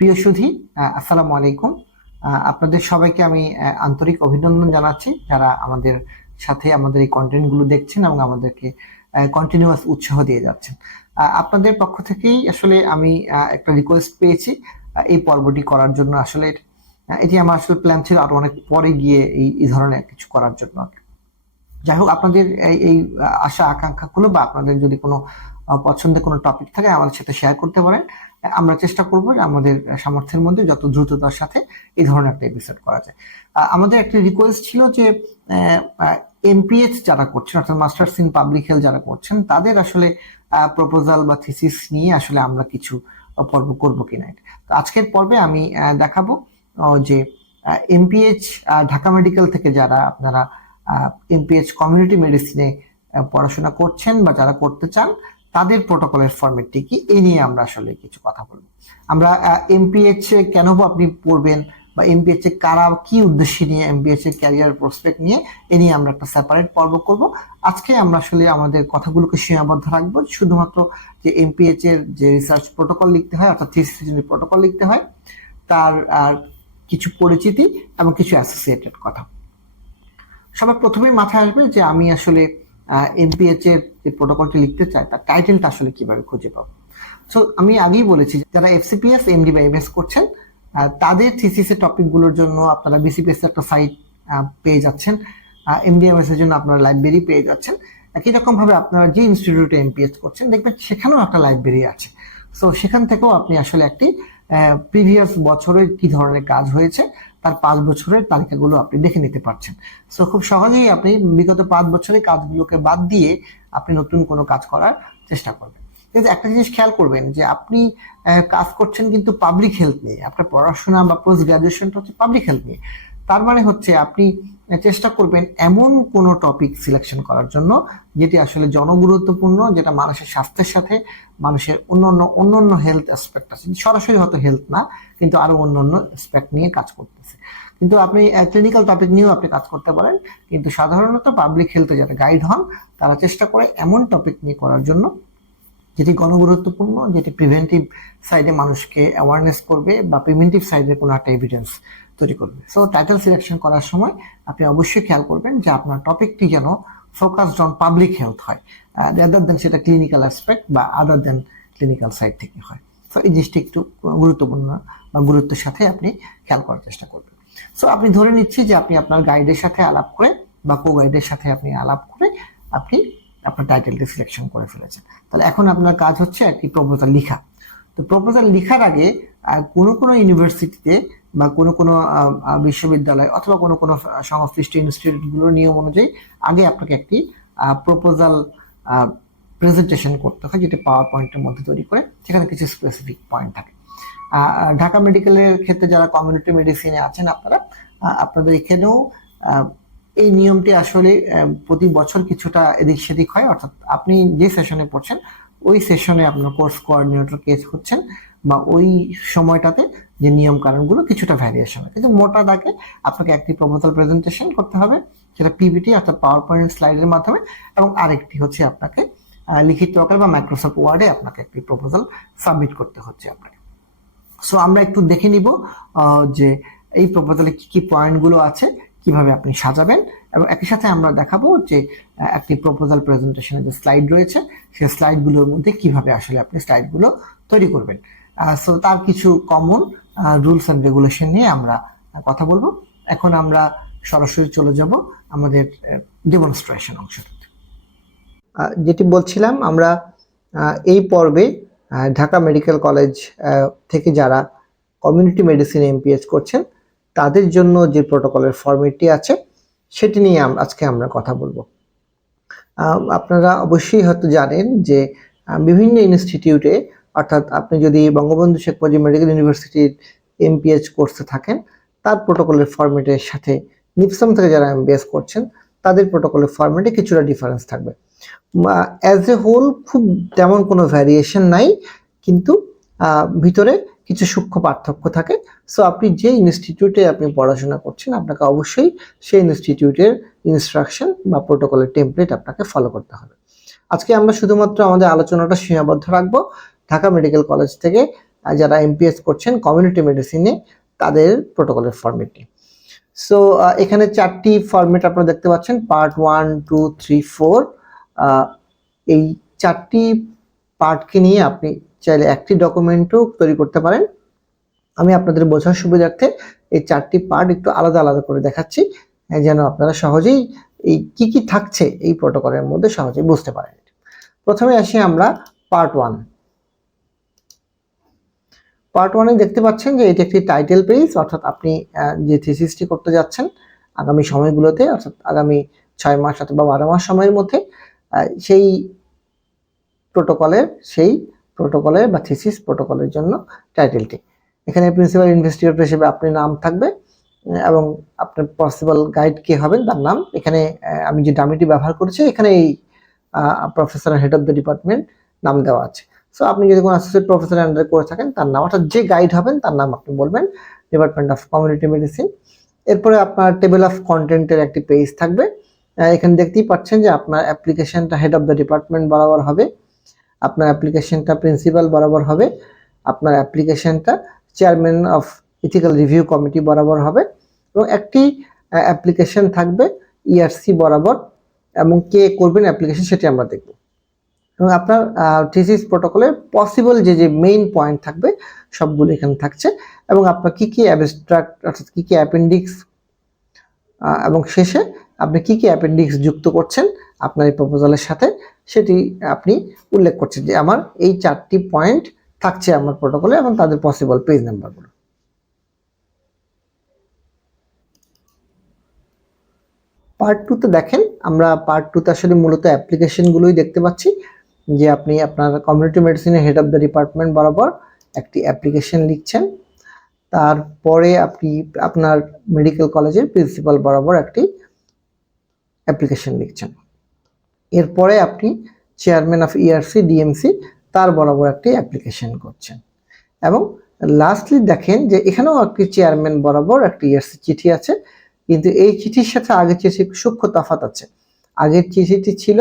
প্রিয় সুধী, আসসালামু আলাইকুম। আপনাদের সবাইকে আমি আন্তরিক অভিনন্দন জানাচ্ছি যারা আমাদের সাথে আমাদের এই কন্টেন্টগুলো দেখছেন এবং আমাদেরকে কন্টিনিউয়াস উৎসাহ দিয়ে যাচ্ছেন। আপনাদের পক্ষ থেকেই আসলে আমি একটা রিকোয়েস্ট পেয়েছি এই পর্বটি করার জন্য। আসলে এটি আমার আসলে প্ল্যান ছিল আরো অনেক পরে গিয়ে এই ধরনের কিছু করার জন্য। যাই হোক, আপনাদের এই আশা আকাঙ্ক্ষাগুলো বা আপনাদের যদি কোনো পছন্দের কোনো টপিক থাকে আমাদের সাথে শেয়ার করতে পারেন। আমরা চেষ্টা করব যে আমাদের সামর্থ্যের মধ্যে যত দ্রুততার সাথে এই ধরনের একটা এপিসোড করা যায়। আমাদের একটা রিকোয়েস্ট ছিল যে এমপিএইচ যারা করছেন, অর্থাৎ মাস্টার্স ইন পাবলিক হেলথ যারা করছেন, তাদের আসলে প্রপোজাল বা থিসিস নিয়ে আসলে আমরা কিছু পর্ব করবো কিনা। তো আজকের পর্বে আমি দেখাবো যে এমপিএইচ ঢাকা মেডিকেল থেকে যারা আপনারা এমপিএইচ কমিউনিটি মেডিসিনে পড়াশোনা করছেন বা যারা করতে চান, তাদের প্রোটোকলের ফরম্যাটটি কি, এই নিয়ে আমরা আসলে কিছু কথা বলবো। আমরা এমপিএইচ কেন আপনি পড়বেন বা এমপিএইচ এ কারা কি উদ্দেশ্য নিয়ে এমপিএইচ এর ক্যারিয়ার প্রসপেক্ট নিয়ে, এ নিয়ে আমরা একটা সেপারেট পর্ব করব। আজকে আমরা আসলে আমাদের কথাগুলোকে সীমাবদ্ধ রাখবো শুধুমাত্র যে এমপিএইচ এর যে রিসার্চ প্রোটোকল লিখতে হয়, অর্থাৎ থিসিস প্রোটোকল লিখতে হয়, তার কিছু পরিচিতি এবং কিছু অ্যাসোসিয়েটেড কথা। সবার প্রথমেই মাথায় আসবে যে আমি আসলে এমপিএইচ এর যে প্রোটোকলটি লিখতে চাই তার টাইটেলটা আসলে কিভাবে খুঁজে পাবো। সো আমি আগেই বলেছি যারা এফসিপিএস, এমডি বা এমএস করছেন, তাদের থিসিসের টপিকগুলোর জন্য আপনারা বিসিপিএস একটা সাইট পেয়ে যাচ্ছেন, এমডিএমএস এর জন্য আপনারা লাইব্রেরি পেয়ে যাচ্ছেন। একই রকম ভাবে আপনারা যে ইনস্টিটিউটে এমপিএইচ করছেন দেখবেন সেখানেও একটা লাইব্রেরি আছে। সো সেখান থেকেও আপনি আসলে একটি প্রিভিয়াস বছরের কি ধরনের কাজ হয়েছে তার 5 বছরের তালিকাগুলো আপনি দেখে নিতে পারছেন। সো খুব সহজেই আপনি বিগত 5 বছরের কাজগুলোকে বাদ দিয়ে আপনি নতুন কোনো কাজ করার চেষ্টা করবেন। কিন্তু একটা জিনিস খেয়াল করবেন যে আপনি কাজ করছেন কিন্তু পাবলিক হেলথ নিয়ে, আপনার পড়াশোনা বা পোস্ট গ্রাজুয়েশনটা হচ্ছে পাবলিক হেলথ নিয়ে। তার মানে হচ্ছে আপনি চেষ্টা করবেন এমন কোনো টপিক সিলেকশন করার জন্য যেটি আসলে জনগুরুত্বপূর্ণ, যেটা মানুষের স্বাস্থ্যের সাথে মানুষের অন্যান্য হেলথ অ্যাসপেক্ট আছে, সরাসরি হয়তো হেলথ না কিন্তু আরো অন্যান্য অ্যাসপেক্ট নিয়ে কাজ করতেছে। কিন্তু আপনি ক্লিনিক্যাল টপিক নিয়েও আপনি কাজ করতে পারেন, কিন্তু সাধারণত পাবলিক হেলথে যারা গাইড হন তারা চেষ্টা করে এমন টপিক নিয়ে করার জন্য যেটি গণগুরুত্বপূর্ণ, যেটি প্রিভেন্টিভ সাইডে মানুষকে অ্যাওয়ারনেস করবে বা প্রিভেন্টিভ সাইডে কোনো একটা এভিডেন্স তৈরি করবে। সো টাইটেল সিলেকশন করার সময় আপনি অবশ্যই খেয়াল করবেন যে আপনার টপিকটি যেন ফোকাসড অন পাবলিক হেলথ হয়, রাদার দেন সেটা ক্লিনিক্যাল অ্যাসপেক্ট বা আদার দেন ক্লিনিক্যাল সাইড থেকে হয়। সো এই জিনিসটি একটু গুরুত্বপূর্ণ বা গুরুত্বের সাথে আপনি খেয়াল করার চেষ্টা করবেন। সো আপনি ধরে নিচ্ছি যে আপনি আপনার গাইডের সাথে আলাপ করে বা কো গাইডের সাথে আপনি আলাপ করে আপনি আপনার টাইটেলটি সিলেকশন করে ফেলেছেন। তাহলে এখন আপনার কাজ হচ্ছে একটি প্রপোজাল লেখা। তো প্রপোজাল লেখার আগে কোনো ইউনিভার্সিটিতে বা কোনো বিশ্ববিদ্যালয় অথবা কোনো সংশ্লিষ্ট ইনস্টিটিউটগুলোর নিয়ম অনুযায়ী আগে আপনাকে একটি প্রপোজাল প্রেজেন্টেশন করতে হয়, যেটি পাওয়ার পয়েন্টের মধ্যে তৈরি করে, সেখানে কিছু স্পেসিফিক পয়েন্ট থাকে। ঢাকা মেডিকেলের ক্ষেত্রে যারা কমিউনিটি মেডিসিনে আছেন আপনাদের এখানেও এই নিয়মটি আসলে প্রতি বছর কিছুটা এদিক সেদিক হয়। অর্থাৎ আপনি যে সেশনে পড়ছেন ওই সেশনে আপনার কোর্স কোঅর্ডিনেটর কেস হচ্ছেন বা ওই সময়টাতে যে নিয়ম কারণগুলো কিছুটা ভ্যারিয়েশন হয়, কিন্তু মোটা দাগে আপনাকে একটি প্রপোজাল প্রেজেন্টেশন করতে হবে, সেটা পিপিটি অর্থাৎ পাওয়ার পয়েন্ট স্লাইডের মাধ্যমে, এবং আরেকটি হচ্ছে আপনাকে লিখিত আকারে বা মাইক্রোসফট ওয়ার্ডে আপনাকে একটি প্রপোজাল সাবমিট করতে হচ্ছে আপনাকে। সো আমরা একটু দেখে নিব যে এই প্রপোজালে কি কি পয়েন্টগুলো আছে, কিভাবে আপনি সাজাবেন, এবং একই সাথে আমরা দেখাবো যে একটি প্রপোজাল প্রেজেন্টেশনের যে স্লাইড রয়েছে সেই স্লাইডগুলোর মধ্যে কিভাবে আসলে আপনি স্লাইডগুলো তৈরি করবেন। সো তার কিছু কমন রুলস এন্ড রেগুলেশন নিয়ে আমরা কথা বলবো। এখন আমরা সরাসরি চলে যাব আমাদের ডেমনস্ট্রেশন অংশটাতে। যেটি বলছিলাম, আমরা এই পর্বে ঢাকা মেডিকেল কলেজ থেকে যারা কমিউনিটি মেডিসিন এমপিএইচ করছেন তাদের জন্য যে প্রোটোকলের ফরম্যাটটি আছে সেটি নিয়ে আজকে আমরা কথা বলবো। আপনারা অবশ্যই হয়তো জানেন যে বিভিন্ন ইনস্টিটিউটে, অর্থাৎ আপনি যদি বঙ্গবন্ধু শেখ মুজিব মেডিকেল ইউনিভার্সিটির এমপিএইচ কোর্সে থাকেন তার প্রোটোকলের ফরম্যাটের সাথে নিপসাম থেকে যারা এমবিএস করছেন তাদের প্রোটোকলের ফরম্যাটে কিছুটা ডিফারেন্স থাকবে। অ্যাজ এ হোল খুব তেমন কোনো ভ্যারিয়েশন নাই, কিন্তু ভিতরে কিছু সূক্ষ্ম পার্থক্য থাকে। সো আপনি যে ইনস্টিটিউটে আপনি পড়াশোনা করছেন আপনাকে অবশ্যই সেই ইনস্টিটিউটের ইনস্ট্রাকশন বা প্রোটোকলের টেমপ্লেট আপনাকে ফলো করতে হবে। আজকে আমরা শুধুমাত্র আমাদের আলোচনাটা সীমাবদ্ধ রাখবো ঢাকা মেডিকেল কলেজ থেকে যারা এমপিএস করছেন কমিউনিটি মেডিসিনে তাদের প্রোটোকলের ফরম্যাটটি। সো এখানে 4টি ফরম্যাট আপনারা দেখতে পাচ্ছেন, পার্ট 1, 2, 3, 4। এই 4টি পার্টকে নিয়ে আপনি চাইলে একটি ডকুমেন্টও তৈরি করতে পারেন। আমি আপনাদের বোঝার সুবিধার্থে এই 4টি পার্ট একটু আলাদা আলাদা করে দেখাচ্ছি, যেন আপনারা সহজেই এই কি থাকছে এই প্রোটোকলের মধ্যে সহজেই বুঝতে পারেন। প্রথমে আসি আমরা পার্ট 1। পার্ট 1-এ দেখতে পাচ্ছেন যে এটি একটি টাইটেল পেজ, অর্থাৎ আপনি যে থিসিসটি করতে যাচ্ছেন আগামী সময়গুলোতে, অর্থাৎ আগামী 6 মাস অথবা 12 মাস সময়ের মধ্যে, সেই প্রোটোকলের বা থিসিস প্রোটোকলের জন্য টাইটেলটি। এখানে প্রিন্সিপাল ইনভেস্টিগেটর হিসেবে আপনার নাম থাকবে এবং আপনার পসিবল গাইড কে হবেন তার নাম। এখানে আমি যে ডামিটি ব্যবহার করেছি এখানে এই professor head of the department নাম দেওয়া আছে। সো আপনি যদি কোনো অ্যাসোসিয়েট প্রফেসর আন্ডারে করে থাকেন তার নাম, অর্থাৎ যে গাইড হবেন তার নাম আপনি বলবেন, ডিপার্টমেন্ট অফ কমিউনিটি মেডিসিন। এরপরে আপনার টেবিল অফ কন্টেন্টের একটি পেজ থাকবে। এখানে দেখতেই পাচ্ছেন যে আপনার অ্যাপ্লিকেশনটা হেড অফ দ্য ডিপার্টমেন্ট বরাবর হবে, আপনার অ্যাপ্লিকেশনটা প্রিন্সিপাল বরাবর হবে, আপনার অ্যাপ্লিকেশনটা chairman of ethical review committee বরাবর হবে, এবং একটি অ্যাপ্লিকেশন থাকবে ইআরসি বরাবর, এবং কে করবেন অ্যাপ্লিকেশন সেটি আমরা দেখব। এবং আপনার থিসিস প্রোটোকলের পসিবল যে মেইন পয়েন্ট থাকবে সবগুলো এখানে থাকছে, এবং আপনার কি অ্যাবস্ট্রাক্ট অর্থাৎ কি অ্যাপেন্ডিক্স, এবং শেষে আপনি কি অ্যাপেন্ডিক্স যুক্ত করছেন আপনার এই প্রপোজালের সাথে সেটি আপনি উল্লেখ করছেন যে আমার এই 4টি পয়েন্ট থাকছে আমার প্রোটোকলে এবং তাদের পসিবল পেজ নাম্বারগুলো। পার্ট 2-তে দেখেন, আমরা পার্ট 2-তে আসলে মূলত অ্যাপ্লিকেশনগুলোই দেখতে পাচ্ছি, যে আপনি আপনার কমিউনিটি মেডিসিনের হেড অফ দ্য ডিপার্টমেন্ট বরাবর একটি অ্যাপ্লিকেশন লিখছেন, তারপরে আপনি আপনার মেডিকেল কলেজের প্রিন্সিপাল বরাবর একটি অ্যাপ্লিকেশন লিখছেন, এরপরে আপনি চেয়ারম্যান অফ ইআরসি ডিএমসি তার বরাবর একটি অ্যাপ্লিকেশন করছেন, এবং লাস্টলি দেখেন যে এখানেও একটি চেয়ারম্যান বরাবর একটি ইআরসি চিঠি আছে, কিন্তু এই চিঠির সাথে আগের চিঠির সূক্ষ্ম তফাৎ আছে। আগের চিঠিটি ছিল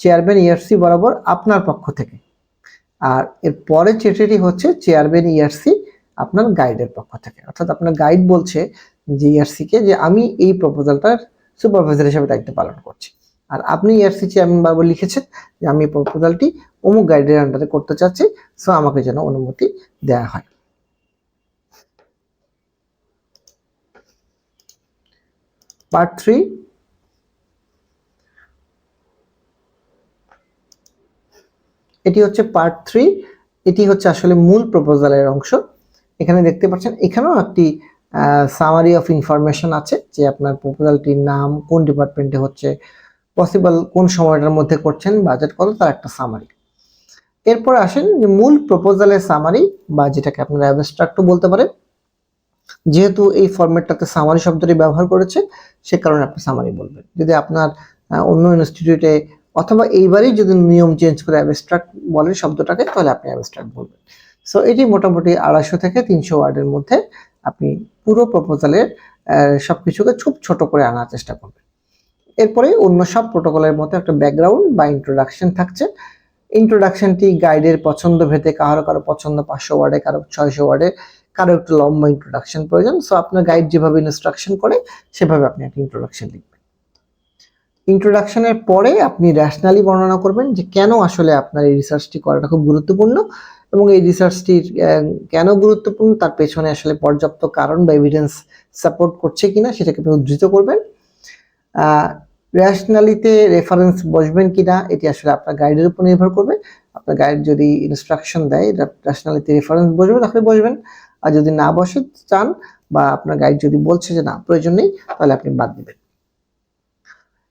চেয়ারম্যান ইআরসি বরাবর আপনার পক্ষ থেকে, আর এর পরের চিঠিটি হচ্ছে চেয়ারম্যান ইআরসি আপনার গাইডের পক্ষ থেকে, অর্থাৎ আপনার গাইড বলছে যে ইআরসিকে যে আমি এই প্রপোজালটার সুপারভাইজার হিসেবে দায়িত্ব পালন করছি, আর আপনি ইআরসি চেয়ারম্যান বরাবর লিখেছেন যে আমি প্রপোজালটি অমুক গাইডের আন্ডারে করতে চাচ্ছি, সো আমাকে যেন অনুমতি দেওয়া হয়। পার্ট 3, এটি হচ্ছে পার্ট 3, এটি হচ্ছে আসলে মূল প্রপোজালের অংশ। এখানে দেখতে পাচ্ছেন এখানেও একটি সামারি অফ ইনফরমেশন আছে, যে আপনার প্রপোজালটির নাম, কোন ডিপার্টমেন্টে হচ্ছে, পসিবল কোন সময়টার মধ্যে করছেন, বাজেট কত, তার একটা সামারি। এরপর আসেন যে মূল প্রপোজালের সামারি, বা যেটাকে আপনারা অ্যাবস্ট্রাক্টও বলতে পারেন, যেহেতু এই ফরম্যাটটাতে সামারি শব্দটি ব্যবহার করেছে সে কারণে আপনি সামারি বলবেন। যদি আপনার অন্য ইনস্টিটিউটে অথবা এইবারই যদি নিয়ম চেঞ্জ করে অ্যাবস্ট্রাক্ট বলেন শব্দটাকে, তাহলে আপনি অ্যাবস্ট্রাক্ট বলবেন। সো এটি মোটামুটি 250 থেকে 300 ওয়ার্ডের মধ্যে আপনি পুরো প্রপোজালের সবকিছুকে খুব ছোট করে আনার চেষ্টা করবেন। এরপরে অন্য সব প্রোটোকলের মতো একটা ব্যাকগ্রাউন্ড বা ইন্ট্রোডাকশন থাকছে। ইন্ট্রোডাকশনটি গাইডের পছন্দ ভেদে, কারো পছন্দ 500 ওয়ার্ডে, কারো 600 ওয়ার্ডে, কারো একটু লম্বা ইন্ট্রোডাকশন প্রয়োজন। সো আপনার গাইড যেভাবে ইনস্ট্রাকশন করে সেভাবে আপনি একটা ইন্ট্রোডাকশন লিখবেন। ইন্ট্রোডাকশনের পরে আপনি র্যাশনালি বর্ণনা করবেন যে কেন আসলে আপনার এই রিসার্চটি করাটা খুব গুরুত্বপূর্ণ, এবং এই রিসার্চটির কেন গুরুত্বপূর্ণ তার পেছনে আসলে পর্যাপ্ত কারণ বা এভিডেন্স সাপোর্ট করছে কিনা সেটাকে আপনি উদ্ধৃত করবেন। র্যাশনালিতে রেফারেন্স বসবেন কিনা এটি আসলে আপনার গাইডের উপর নির্ভর করবে। আপনার গাইড যদি ইনস্ট্রাকশন দেয় র্যাশনালিতে রেফারেন্স বসবে তাহলে বসবেন, আর যদি না বসে চান বা আপনার গাইড যদি বলছে যে না প্রয়োজন নেই তাহলে আপনি বাদ দিবেন।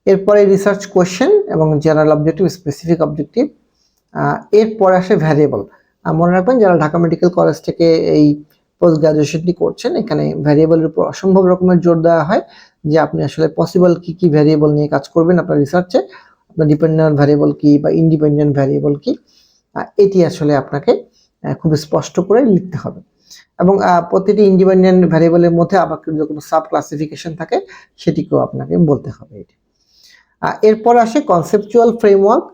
এরপরে রিসার্চ কোয়েশ্চেন এবং জেনারেল অবজেক্টিভ, স্পেসিফিক অবজেক্টিভ। এরপরে আসে ভ্যারিয়েবল। মনে রাখবেন যারা ঢাকা মেডিকেল কলেজ থেকে এই পোস্ট গ্রাজুয়েশনটি করছেন, এখানে ভ্যারিয়েবলের উপর অসম্ভব রকমের জোর দেওয়া হয় যে আপনি আসলে পসিবল কি ভ্যারিয়েবল নিয়ে কাজ করবেন আপনার রিসার্চে, আপনার ডিপেন্ডেন্ট ভ্যারিয়েবল কি বা ইন্ডিপেন্ডেন্ট ভ্যারিয়েবল কি, এটি আসলে আপনাকে খুব স্পষ্ট করে লিখতে হবে। এবং প্রতিটি ইন্ডিপেন্ডেন্ট ভ্যারিয়েবলের মধ্যে আবার কোনো সাব ক্লাসিফিকেশন থাকে সেটিকেও আপনাকে বলতে হবে এটি। এরপর আসে কনসেপচুয়াল ফ্রেমওয়ার্ক,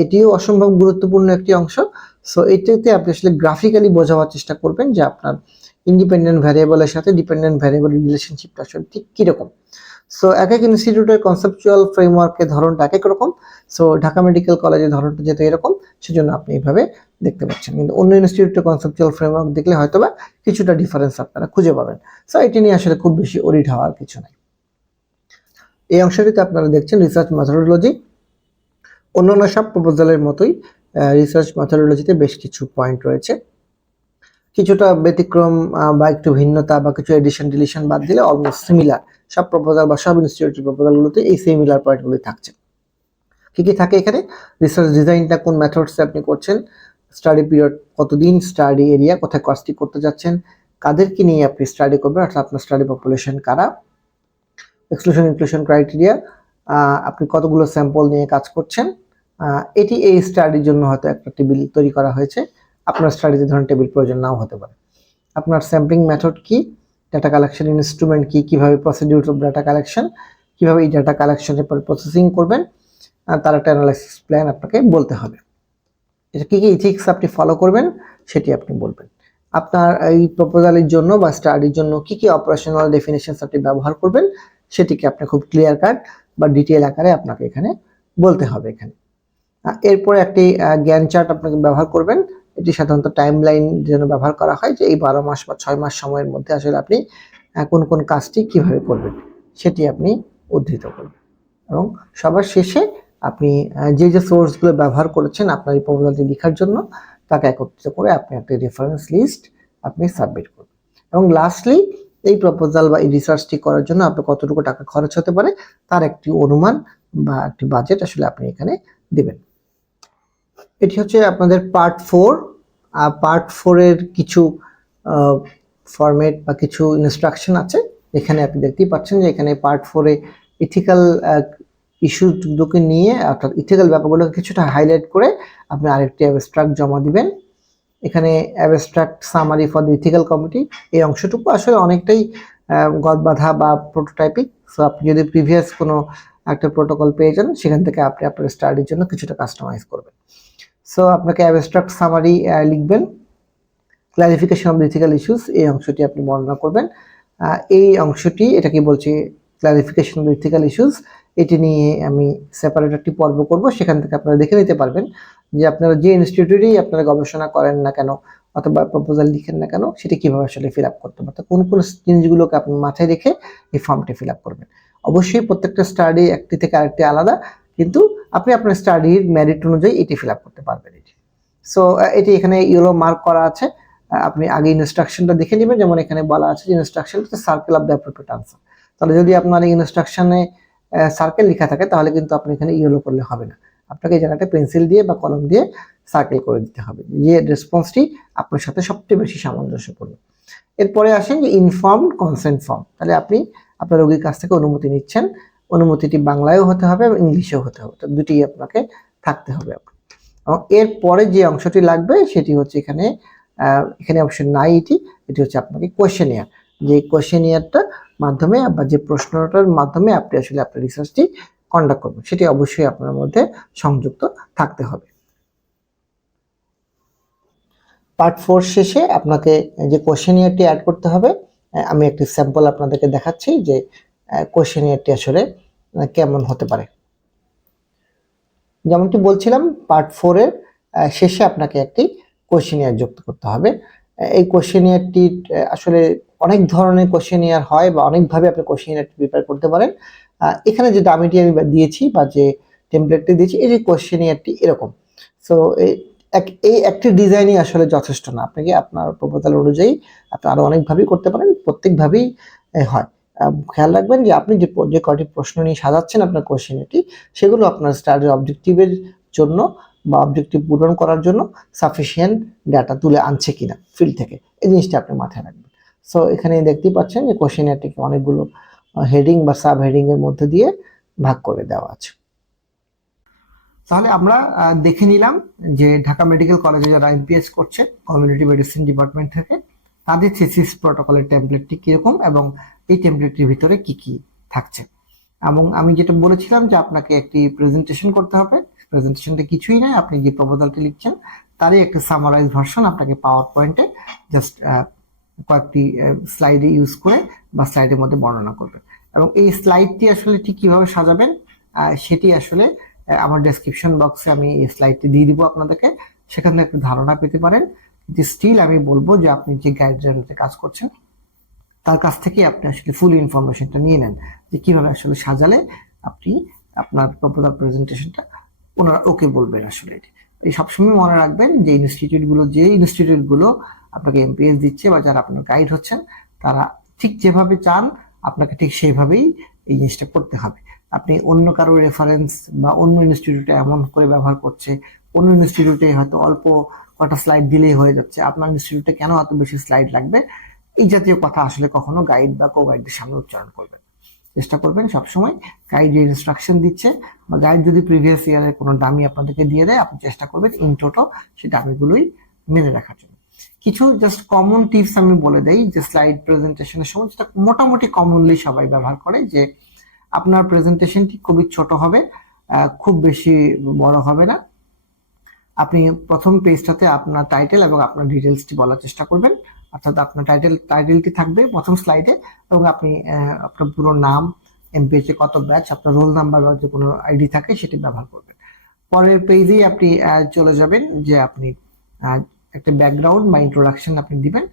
এটিও অসম্ভব গুরুত্বপূর্ণ একটি অংশ। সো এটাতে আপনি আসলে গ্রাফিক্যালি বোঝাবার চেষ্টা করবেন যে আপনার ইন্ডিপেন্ডেন্ট ভ্যারিয়েবলের সাথে ডিপেন্ডেন্ট ভ্যারিয়েবল রিলেশনশিপটা আসলে ঠিক কিরকম। সো এক এক ইনস্টিটিউটের কনসেপচুয়াল ফ্রেমওয়ার্কের ধরনটা এক এক রকম। সো ঢাকা মেডিকেল কলেজের ধরনটা যেহেতু এরকম, সেজন্য আপনি এইভাবে দেখতে পাচ্ছেন, কিন্তু অন্য ইনস্টিটিউটের কনসেপচুয়াল ফ্রেমওয়ার্ক দেখলে হয়তোবা কিছুটা ডিফারেন্স আপনারা খুঁজে পাবেন। সো এটি নিয়ে আসলে খুব বেশি ওরিড হওয়ার কিছু নাই। এই অংশটিতে আপনারা দেখছেন রিসার্চ মেথোডোলজি। অন্যান্য সব প্রপোজালের মতোই রিসার্চ মেথোডোলজিতে বেশ কিছু পয়েন্ট রয়েছে, কিছুটা ব্যতিক্রম বা একটু ভিন্নতা বা কিছু এডিশন ডিলিশন বাদ দিলে অলমোস্ট সিমিলার সব প্রপোজাল বা সব ইনস্টিটিউটের প্রপোজালগুলোতে এই সিমিলার পয়েন্টগুলি থাকছে। কি কি থাকে এখানে? রিসার্চ ডিজাইনটা কোন মেথডসে আপনি করছেন, স্টাডি পিরিয়ড কতদিন, স্টাডি এরিয়া কোথায় কাজটি করতে যাচ্ছেন, কাদেরকে নিয়ে আপনি স্টাডি করবেন অর্থাৎ আপনার স্টাডি পপুলেশন কারা, এক্সক্লুশন ইনক্লুশন ক্রাইটেরিয়া, আপনি কতগুলো স্যাম্পল নিয়ে কাজ করছেন, এটি এই স্টাডির জন্য হয়তো একটা টেবিল তৈরি করা হয়েছে, আপনার স্টাডিতে ধরুন টেবিল প্রয়োজন নাও হতে পারে। আপনার স্যাম্পলিং মেথড কি, ডাটা কালেকশন ইনস্ট্রুমেন্ট কি, কিভাবে প্রসিডিউর অফ ডাটা কালেকশন, কিভাবে এই ডাটা কালেকশনের পর প্রসেসিং করবেন, তার একটা অ্যানালাইসিস প্ল্যান আপনাকে বলতে হবে। এটা কি কি ইথিক্স আপনি ফলো করবেন সেটি আপনি বলবেন। আপনার এই প্রপোজালের জন্য বা স্টাডির জন্য কি কি অপারেশনাল ডেফিনেশনস আপনি ব্যবহার করবেন সেটিকে আপনি খুব ক্লিয়ার কাট বা ডিটেইল আকারে আপনাকে এখানে বলতে হবে। এখানে এরপরে একটি জ্ঞান চার্ট আপনাকে ব্যবহার করবেন। এটি সাধারণত টাইমলাইন জন্য ব্যবহার করা হয়, যে এই 12 মাস বা 6 মাস সময়ের মধ্যে আসলে আপনি কোন কোন কাজটি কিভাবে করবেন সেটি আপনি উদ্ধৃত করবেন। এবং সবার শেষে আপনি যে যে সোর্সগুলো ব্যবহার করেছেন আপনার এই প্রপোজালটি লেখার জন্য তাকে একত্রিত করে আপনি একটা রেফারেন্স লিস্ট আপনি সাবমিট করবেন। এবং লাস্টলি এই প্রপোজাল বা এই রিসার্চটি করার জন্য আপনার কতটুকু টাকা খরচ হতে পারে তার একটি অনুমান বা একটি বাজেট আসলে আপনি এখানে দিবেন। এটি হচ্ছে আপনাদের পার্ট 4। পার্ট 4 এর কিছু ফরম্যাট বা কিছু ইনস্ট্রাকশন আছে। এখানে আপনি দেখতেই পাচ্ছেন যে এখানে পার্ট 4 এ ইথিক্যাল ইস্যুগুলোকে নিয়ে অর্থাৎ ইথিক্যাল ব্যাপারগুলোকে কিছুটা হাইলাইট করে আপনি আরেকটি অ্যাবস্ট্রাক্ট জমা দিবেন। এখানে abstract summary for the ethical committee, এই অংশটুকু আসলে অনেকটাই গদবাঁধা বা প্রোটোটাইপিক। সো আপনি যদি প্রিভিয়াস কোনো একটা প্রোটোকল পেয়ে যান সেখান থেকে আপনি আপনার স্টাডির জন্য কিছুটা কাস্টমাইজ করবেন। সো আপনাকে অ্যাবস্ট্রাক্ট সামারি লিখবেন, clarification of the ethical issues এই অংশটি আপনি বর্ণনা করবেন। এই অংশটি এটাকে বলছে clarification of the ethical issues, এটি নিয়ে আমি সেপারেট একটি পর্ব করব, সেখান থেকে আপনারা দেখে নিতে পারবেন যে আপনারা যে ইনস্টিটিউটেই আপনারা গবেষণা করেন না কেন অথবা প্রপোজাল লিখেন না কেন সেটি কিভাবে আসলে ফিল আপ করতে পারতেন, কোন কোন জিনিসগুলোকে আপনি মাথায় রেখে এই ফর্মটি ফিল আপ করবেন। অবশ্যই প্রত্যেকটা স্টাডি একটি থেকে আরেকটি আলাদা, কিন্তু আপনি আপনার স্টাডির মেরিট অনুযায়ী এটি ফিল আপ করতে পারবেন। এটি সো এটি এখানে ইয়েলো মার্ক করা আছে, আপনি আগে ইনস্ট্রাকশনটা দেখে নেবেন। যেমন এখানে বলা আছে যে ইনস্ট্রাকশনটা circle of the appropriate answer, তাহলে যদি আপনার এই ইনস্ট্রাকশনে সার্কেল লেখা থাকে তাহলে কিন্তু আপনি এখানে ইয়েলো করলে হবে না, আপনাকে এই জায়গাটা পেন্সিল দিয়ে বা কলম দিয়ে সার্কেল করে দিতে হবে যে রেসপন্সটি আপনার সাথে সবচেয়ে বেশি সামঞ্জস্যপূর্ণ। এরপরে আসেন যে ইনফর্মড কনসেন্ট ফর্ম, তাহলে আপনি আপনার রোগীর কাছ থেকে অনুমতি নিচ্ছেন, অনুমতিটি বাংলায়ও হতে হবে এবং ইংলিশেও হতে হবে, তো দুটি আপনাকে থাকতে হবে। এবং এরপরে যে অংশটি লাগবে সেটি হচ্ছে এখানে এখানে অবশ্যই নাই, এটি হচ্ছে আপনাকে কোয়েশ্চেনিয়ার, যে কোয়েশ্চেনিয়ারটা মাধ্যমে বা যে প্রশ্নটার মাধ্যমে আপনি আসলে আপনার রিসার্চটি কন্ডাক্ট করবেন সেটি অবশ্যই আপনার মধ্যে সংযুক্ত থাকতে হবে। পার্ট 4 শেষে আপনাকে যে কোয়েশ্চেনিয়ারটি অ্যাড করতে হবে, আমি একটি স্যাম্পল আপনাদেরকে দেখাচ্ছি যে কোয়েশ্চেনিয়ারটি আসলে কেমন হতে পারে। যেমনটি বলছিলাম পার্ট 4 এর শেষে আপনাকে একটি কোয়েশ্চেনিয়ার যুক্ত করতে হবে। এই কোয়েশ্চেনিয়ারটি আসলে অনেক ধরনের কোয়েশ্চেনিয়ার হয় বা অনেকভাবে আপনি কোয়েশ্চেনিয়ারটি প্রিপেয়ার করতে পারেন। এখানে যে ডামিটি আমি দিয়েছি বা যে টেমপ্লেটটি দিয়েছি এই যে কোয়েশ্চেনিয়ারটি এরকম। সো এই একটি ডিজাইনই আসলে যথেষ্ট না, আপনাকে আপনার প্রপোজাল অনুযায়ী আপনি আরো অনেকভাবেই করতে পারেন, প্রত্যেকভাবেই হয়। খেয়াল রাখবেন যে আপনি যে কয়টি প্রশ্ন নিয়ে সাজাচ্ছেন আপনার কোয়েশ্চেনিয়ারটি সেগুলো আপনার স্টাডির অবজেক্টিভের জন্য বা অবজেক্টিভ পূরণ করার জন্য সাফিসিয়েন্ট ডাটা তুলে আনছে কিনা ফিল্ড থেকে, এই জিনিসটা আপনি মাথায় রাখবেন। সো এখানে দেখতেই পাচ্ছেন যে কোয়েশ্চেনিয়ারটিকে অনেকগুলো হেডিং বা সাব হেডিং এর মধ্যে দিয়ে ভাগ করে দেওয়া আছে। তাহলে আমরা দেখে নিলাম যে ঢাকা মেডিকেল কলেজে যারা এমপিএস করছে কমিউনিটি মেডিসিন ডিপার্টমেন্ট থেকে তাদের থিসিস প্রটোকলের টেমপ্লেটটি কিরকম এবং এই টেমপ্লেটটির ভিতরে কি কি থাকছে। এবং আমি যেটা বলেছিলাম যে আপনাকে একটি প্রেজেন্টেশন করতে হবে, প্রেজেন্টেশনটা কিছুই নয়, আপনি যে প্রপোজালটি লিখছেন তারই একটা সামারাইজ ভার্সন আপনাকে পাওয়ার পয়েন্টে জাস্ট কয়েকটি স্লাইডে ইউজ করে বা স্লাইডের মধ্যে বর্ণনা করবেন। এবং এই স্লাইডটি আসলে ঠিক কিভাবে সাজাবেন সেটি আসলে আমার ডেসক্রিপশন বক্সে আমি এই স্লাইডটি দিয়ে দিব আপনাদেরকে, সেখান থেকে একটা ধারণা পেতে পারেন। কিন্তু স্টিল আমি বলবো যে আপনি যে গাইডলাইনতে কাজ করছেন তার কাছ থেকে আপনি আসলে ফুল ইনফরমেশনটা নিয়ে নেন যে কিভাবে আসলে সাজালে আপনি আপনার প্রপার প্রেজেন্টেশনটা ওনারা ওকে বলবেন। আসলে এই সবসময় মনে রাখবেন যে ইনস্টিটিউটগুলো আপনাকে এমপিএস দিচ্ছে বা যারা আপনার গাইড হচ্ছেন তারা ঠিক যেভাবে চান আপনাকে ঠিক সেইভাবেই এই জিনিসটা করতে হবে। আপনি অন্য কারো রেফারেন্স বা অন্য ইনস্টিটিউটে এমন করে ব্যবহার করছে, অন্য ইনস্টিটিউটে হয়তো অল্প কটা স্লাইড দিলেই হয়ে যাচ্ছে, আপনার ইনস্টিটিউটে কেন এত বেশি স্লাইড লাগবে, এই জাতীয় কথা আসলে কখনো গাইড বা কো গাইডের সামনে উচ্চারণ করবেন। চেষ্টা করবেন সবসময় গাইড যে ইনস্ট্রাকশন দিচ্ছে বা গাইড যদি প্রিভিয়াস ইয়ারের কোনো ডামি আপনাদেরকে দিয়ে দেয়, আপনি চেষ্টা করবেন ইন টোটো সেই ডামিগুলোই মেনে রাখার জন্য। কিছু জাস্ট কমন টিপস আমি বলে দেই যে স্লাইড প্রেজেন্টেশনের সময় যেটা মোটামুটি কমনলি সবাই ব্যবহার করে, যে আপনার প্রেজেন্টেশনটি খুবই ছোট হবে, খুব বেশি বড় হবে না। আপনি প্রথম পেজটাতে আপনার টাইটেল এবং আপনার ডিটেলসটি বলার চেষ্টা করবেন, অর্থাৎ আপনার টাইটেলটি থাকবে প্রথম স্লাইডে এবং আপনি আপনার পুরো নাম, এমপিএইচ এ কত ব্যাচ, আপনার রোল নাম্বার বা যে কোনো আইডি থাকে সেটি ব্যবহার করবেন। পরের পেজেই আপনি চলে যাবেন যে আপনি একটা ব্যাকগ্রাউন্ড বা ইন্ট্রোডাকশন আপনি দিবেন।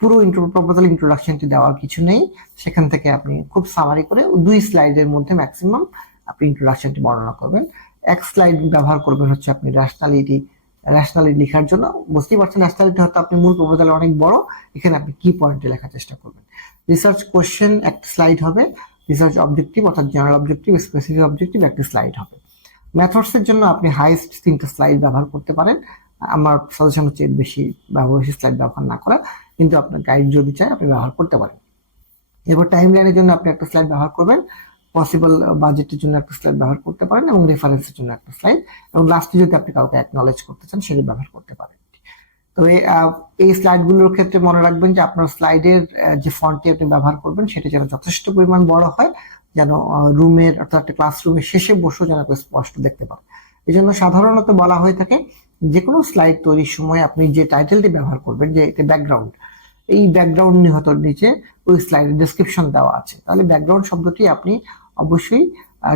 পুরো প্রপোজাল ইন্ট্রোডাকশনটি দেওয়ার কিছু নেই, সেখান থেকে আপনি খুব সামারি করে 2 স্লাইডের মধ্যে ম্যাক্সিমাম আপনি ইন্ট্রোডাকশনটি বর্ণনা করবেন। এক স্লাইড ব্যবহার করবেন হচ্ছে আপনি ন্যাশনালিটি লেখার জন্য। বুঝতেই পারছেন ন্যাশনালিটি হয়তো আপনি মূল প্রপোজালে অনেক বড়, এখানে আপনি কি পয়েন্টে লেখার চেষ্টা করবেন। রিসার্চ কোশ্চেন একটা স্লাইড হবে, রিসার্চ অবজেক্টিভ অর্থাৎ জেনারেল অবজেক্টিভ, স্পেসিফিক অবজেক্টিভ একটা স্লাইড হবে। মেথডসের জন্য আপনি হাইস্ট 3টা স্লাইড ব্যবহার করতে পারেন। আমার সাজেশন হচ্ছে বেশি স্লাইড ব্যবহার না করা, কিন্তু আপনার গাইড যদি চায় আপনি ব্যবহার করতে পারেন। এবার টাইম লাইনের জন্য আপনি একটা স্লাইড ব্যবহার করবেন, পসিবল বাজেটের জন্য একটা স্লাইড ব্যবহার করতে পারেন এবং রেফারেন্সের জন্য একটা স্লাইড, এবং লাস্টে যদি আপনি কাউকে অ্যাকনলেজ করতে চান সেটি ব্যবহার করতে পারেন। তো এই স্লাইডগুলোর ক্ষেত্রে মনে রাখবেন যে আপনার স্লাইডের যে ফন্টটি আপনি ব্যবহার করবেন সেটি যেন যথেষ্ট পরিমাণ বড় হয়, যেন রুমের অর্থাৎ একটা ক্লাসরুমের শেষে বসেও যেন স্পষ্ট দেখতে পান। এই জন্য সাধারণত বলা হয়ে থাকে যে কোনো স্লাইড তৈরির সময় আপনি যে টাইটেলটি ব্যবহার করবেন, যে এটা ব্যাকগ্রাউন্ড, এই ব্যাকগ্রাউন্ড নিহতর নিচে ওই স্লাইডের ডেসক্রিপশন দেওয়া আছে, তাহলে ব্যাকগ্রাউন্ড শব্দটি আপনি অবশ্যই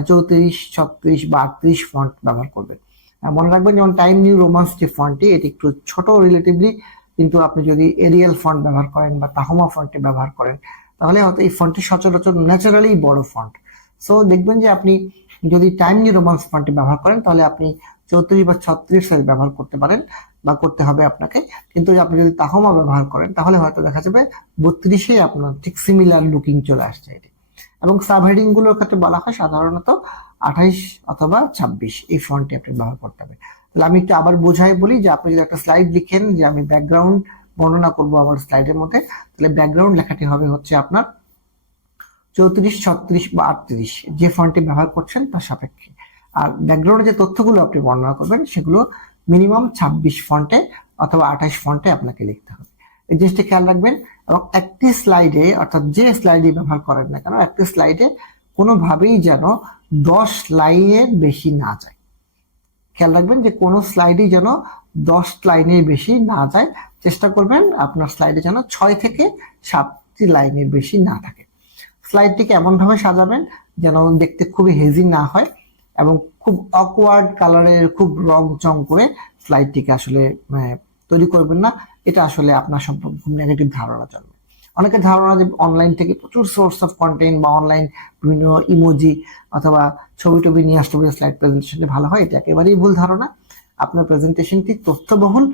34, 36 বা 38 ফন্ট ব্যবহার করবেন। মনে রাখবেন যেমন টাইম নিউ রোমান্স যে ফন্টটি এটি একটু ছোট রিলেটিভলি, কিন্তু আপনি যদি এরিয়াল ফন্ট ব্যবহার করেন বা তাহমা ফন্টটি ব্যবহার করেন তাহলে হয়তো এই ফন্টটি সচরাচর ন্যাচারালি বড় ফন্ট। সো দেখবেন যে আপনি যদি টাইম নিউ রোমান্স ফন্টটি ব্যবহার করেন তাহলে আপনি 34 বা 36 সাইজ ব্যবহার করতে পারেন বা করতে হবে আপনাকে, কিন্তু আপনি যদি তাহমা ব্যবহার করেন তাহলে হয়তো দেখা যাবে 32-এ আপনার ঠিক সিমিলার লুকিং চলে আসছে এটি। এবং সাবহেডিং গুলোর ক্ষেত্রে বলা হয় সাধারণত 28 অথবা 26 এই ফন্টটি আপনি ব্যবহার করতে হবে। তাহলে আমি একটু আবার বোঝাই বলি যে আপনি যদি একটা স্লাইড লিখেন যে আমি ব্যাকগ্রাউন্ড বর্ণনা করব আমার স্লাইডের মধ্যে, তাহলে ব্যাকগ্রাউন্ড লেখাটি হবে হচ্ছে আপনার 34, 36 বা 38 যে ফন্টটি ব্যবহার করছেন তার সাপেক্ষে। আর ব্যাকগ্রাউন্ডে যে তথ্যগুলো আপনি বর্ণনা করবেন সেগুলো মিনিমাম 26 ফন্টে অথবা 28 ফন্টে আপনাকে লিখতে হবে। এই জিনিসটা খেয়াল রাখবেন। এবং একটি স্লাইডে অর্থাৎ যে স্লাইডে ব্যবহার করেন না কেন, একটি স্লাইডে কোনোভাবেই যেন 10 লাইনের বেশি না যায়। খেয়াল রাখবেন যে কোনো স্লাইডই যেন 10 লাইনের বেশি না যায়। চেষ্টা করবেন আপনার স্লাইডে যেন 6 থেকে 7টি লাইনের বেশি না থাকে। স্লাইডটিকে এমনভাবে সাজাবেন যেন দেখতে খুবই হেজি না হয় এবং খুব অকওয়ার্ড কালারের খুব রং চং করে স্লাইডটিকে আসলে তৈরি করবেন না। এটা আসলে আপনার সম্পর্কে খুব নেগেটিভ ধারণা জন্মে। অনেকের ধারণা যে অনলাইন থেকে প্রচুর সোর্স অফ কন্টেন্ট বা অনলাইন বিভিন্ন ইমোজি অথবা ছবি টবি নিয়ে আসতে পারে স্লাইড প্রেজেন্টেশনে ভালো হয়, এটা একেবারেই ভুল ধারণা। আপনার প্রেজেন্টেশনটি তথ্যবহুল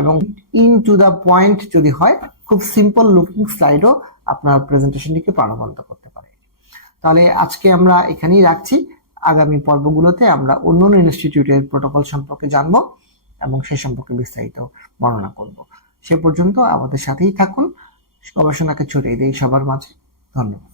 এবং ইন টু দ্য পয়েন্ট যদি হয়, খুব সিম্পল লুকিং স্লাইডও আপনার প্রেজেন্টেশনটিকে প্রাণবন্ত করতে পারে। তাহলে আজকে আমরা এখানেই রাখছি। আগামী পর্বগুলোতে আমরা অন্য ইনস্টিটিউটের প্রোটোকল সম্পর্কে জানবো এবং সেই সম্পর্কে বিস্তারিত বর্ণনা করব। সে পর্যন্ত আমাদের সাথেই থাকুন, গবেষণাকে ছড়িয়ে দিই সবার মাঝে। ধন্যবাদ।